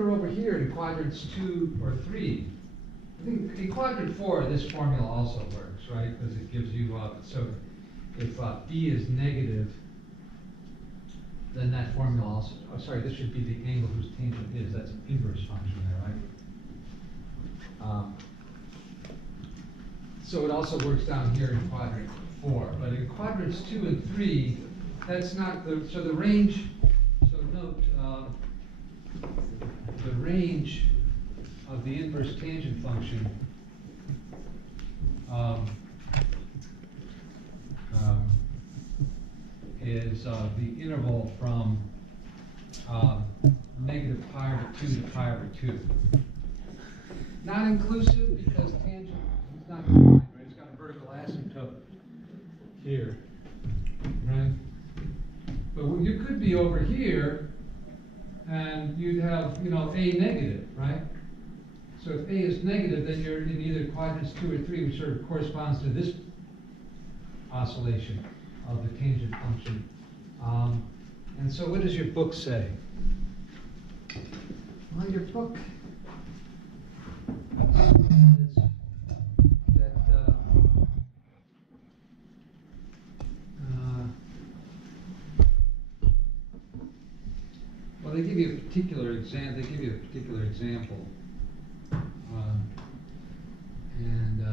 you're over here in quadrants 2 or 3, I think in quadrant 4, this formula also works, right? Because it gives you, so if b is negative, then that formula also, oh, sorry, this should be the angle whose tangent is. That's an inverse function there, right? So it also works down here in quadrant 4. But in quadrants 2 and 3, that's not the, so the range, so note, the range of the inverse tangent function is the interval from negative pi over 2 to pi over 2. Not inclusive because tangent is not defined, right? It's got a vertical asymptote here, right? But you could be over here and you'd have, you know, a negative, right? So if a is negative, then you're in either quadrants 2 or 3, which sort of corresponds to this oscillation of the tangent function. And so what does your book say? Well, your book says that well, they give you a particular example. They give you a particular example, and then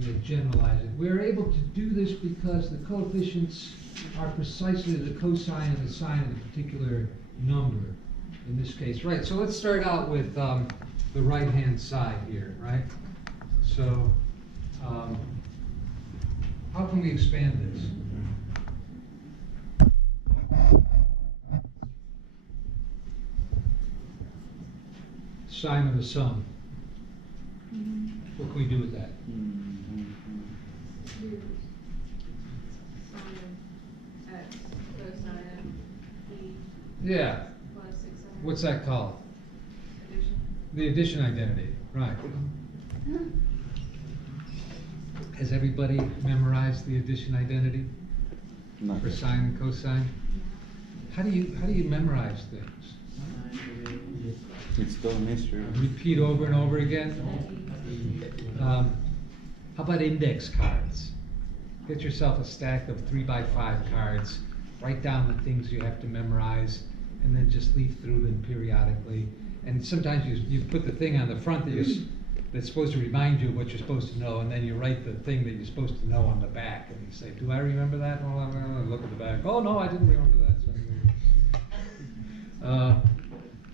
they generalize it. We're able to do this because the coefficients are precisely the cosine and the sine of a particular number. In this case, right? So let's start out with the right-hand side here, right? So how can we expand this? Sine of the sum. What can we do with that? Yeah. What's that called? Addition. The addition identity, right. Has everybody memorized the addition identity? Not for sine and cosine? How do you memorize things? It's still a mystery. Repeat over and over again? How about index cards? Get yourself a stack of 3x5 cards, write down the things you have to memorize, and then just leaf through them periodically. And sometimes you put the thing on the front that's supposed to remind you of what you're supposed to know, and then you write the thing that you're supposed to know on the back, and you say, do I remember that? Well, I'm going to look at the back. Oh, no, I didn't remember that.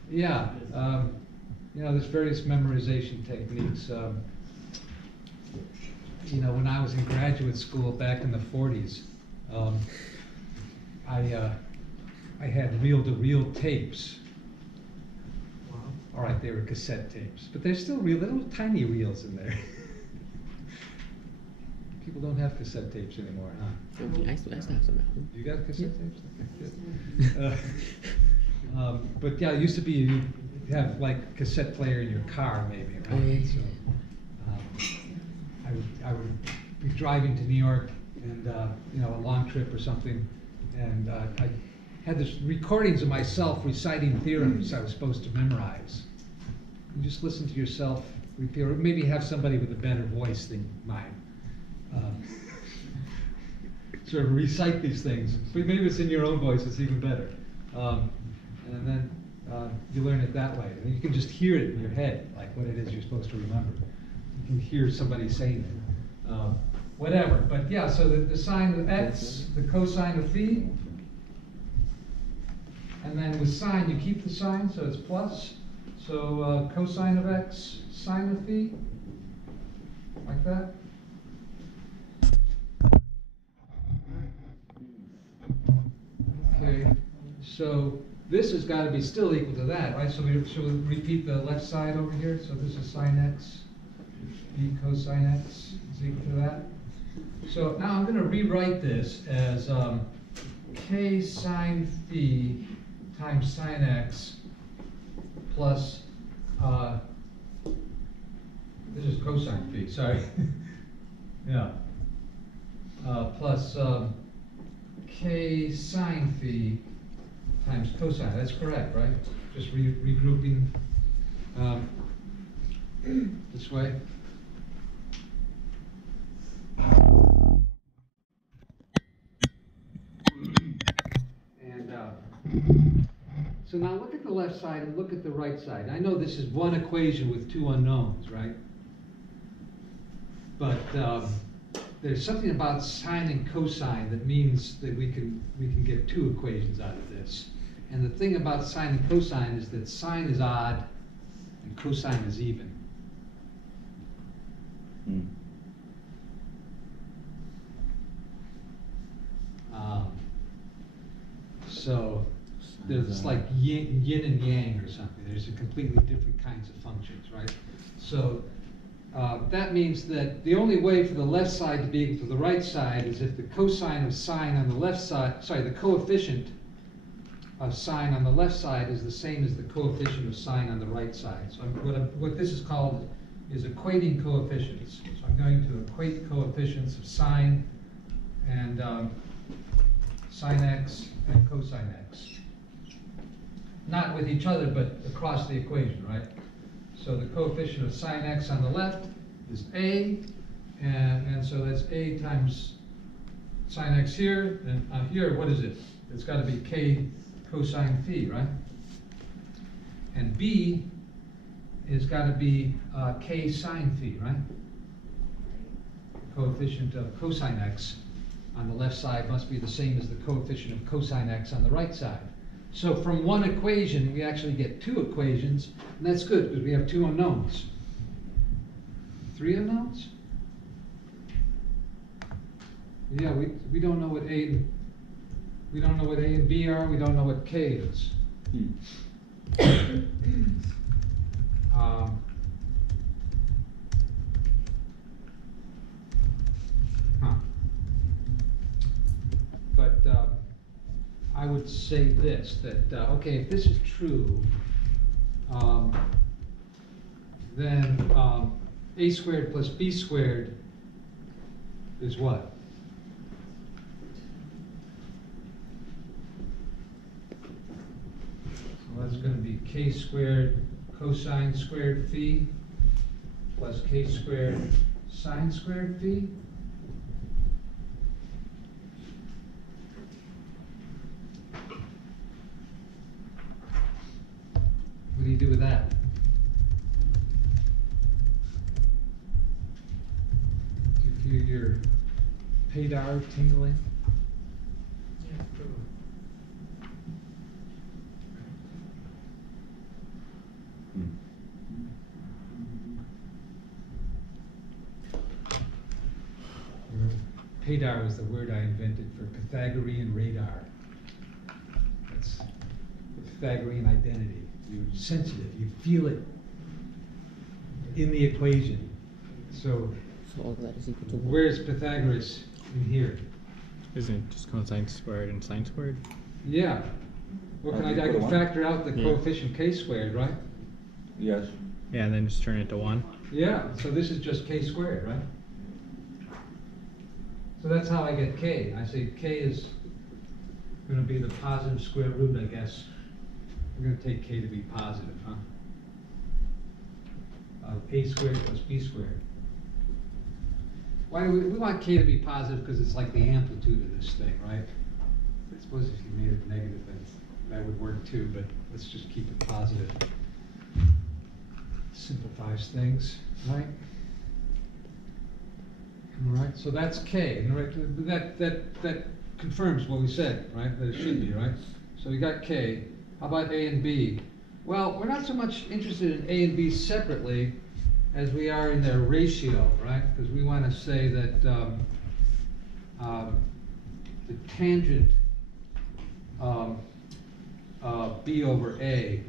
Yeah, you know, there's various memorization techniques. You know, when I was in graduate school back in the 40s, I had reel-to-reel tapes. All right, they were cassette tapes, but they're still real, little tiny reels in there. People don't have cassette tapes anymore, huh? I still have some. You got cassette tapes? Okay, good. But yeah, it used to be you have like a cassette player in your car, maybe, right? Oh, yeah. So I would be driving to New York and you know, a long trip or something, and I had this recordings of myself reciting theorems I was supposed to memorize. You just listen to yourself repeat, or maybe have somebody with a better voice than mine. Sort of recite these things. But maybe it's in your own voice, it's even better. And then you learn it that way. And you can just hear it in your head, like what it is you're supposed to remember. You can hear somebody saying it. Whatever. But yeah, so the sine of x, the cosine of phi. And then with sine, you keep the sign, so it's plus. So cosine of x, sine of phi. Like that. Okay, so this has got to be still equal to that, right? So we repeat the left side over here. So this is sine x, b cosine x is equal to that. So now I'm going to rewrite this as k sine phi times sine x plus, this is cosine phi, sorry. Yeah. Plus k sine phi times cosine. That's correct, right? Just regrouping this way. And so now look at the left side and look at the right side. I know this is one equation with two unknowns, right? But there's something about sine and cosine that means that we can get two equations out of this. And the thing about sine and cosine is that sine is odd and cosine is even. Mm. So there's like yin and yang or something. There's a completely different kinds of functions, right? So that means that the only way for the left side to be equal to the right side is if the cosine of sine on the left side, sorry, the coefficient of sine on the left side is the same as the coefficient of sine on the right side. So what this is called is equating coefficients. So I'm going to equate coefficients of sine and sine x and cosine x. Not with each other, but across the equation, right? So the coefficient of sine x on the left is a, and so that's a times sine x here, and here, what is it? It's got to be k cosine phi, right? And b is got to be k sine phi, right? Coefficient of cosine x on the left side must be the same as the coefficient of cosine x on the right side. So from one equation, we actually get two equations, and that's good because we have two unknowns. Three unknowns? Yeah, we don't know what A and B are. We don't know what K is. But I would say this, that, okay, if this is true, then a squared plus b squared is what? So that's going to be k squared cosine squared phi plus k squared sine squared phi. What do you do with that? Do you feel your pedar tingling? Yeah, true. Pedar was the word I invented for Pythagorean radar. That's the Pythagorean identity. You're sensitive, you feel it in the equation. So all of that is equal to where's Pythagoras in here? Isn't it just cosine squared and sine squared? Yeah. What can I Equal to can one? factor out the Yeah. coefficient k squared, right? Yes. Yeah, and then just turn it to 1. Yeah, so this is just k squared, right? So that's how I get k. I say k is going to be the positive square root, I guess. We're going to take k to be positive, huh? Of a squared plus b squared. Why do we want k to be positive? Because it's like the amplitude of this thing, right? I suppose if you made it negative, that would work too, but let's just keep it positive. Simplifies things, right? All right, so that's k. And right, that confirms what we said, right? That it should be, right? So we got k. How about a and b? Well, we're not so much interested in a and b separately as we are in their ratio, right? Because we want to say that the tangent of b over a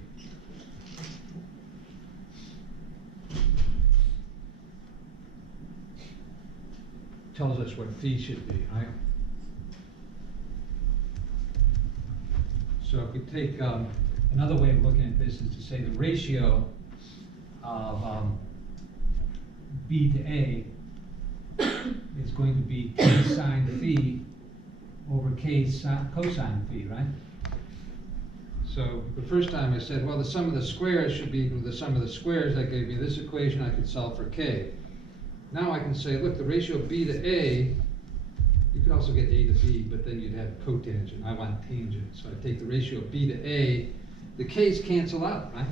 tells us what phi should be, right? So if we take another way of looking at this is to say the ratio of b to a is going to be k sine phi over k cosine phi, right? So the first time I said, well, the sum of the squares should be equal to the sum of the squares. That gave me this equation. I could solve for k. Now I can say, look, the ratio b to a, you could also get a to b, but then you'd have cotangent. I want tangent. So I take the ratio of b to a. The k's cancel out, right?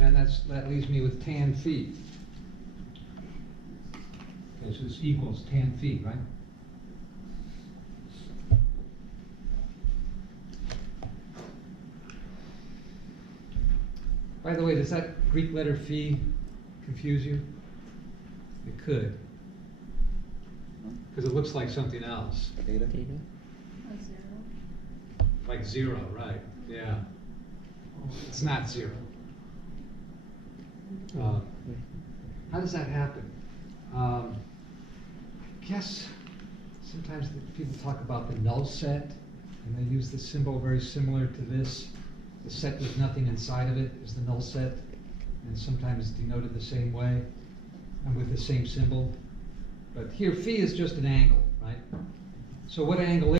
And that leaves me with tan phi. Okay, so this equals tan phi, right? By the way, does that Greek letter phi confuse you? It could, because it looks like something else. Theta? Theta. Like zero, right, yeah. It's not zero. How does that happen? Guess sometimes people talk about the null set, and they use the symbol very similar to this. The set with nothing inside of it is the null set, and sometimes denoted the same way and with the same symbol. But here, phi is just an angle, right? So what angle is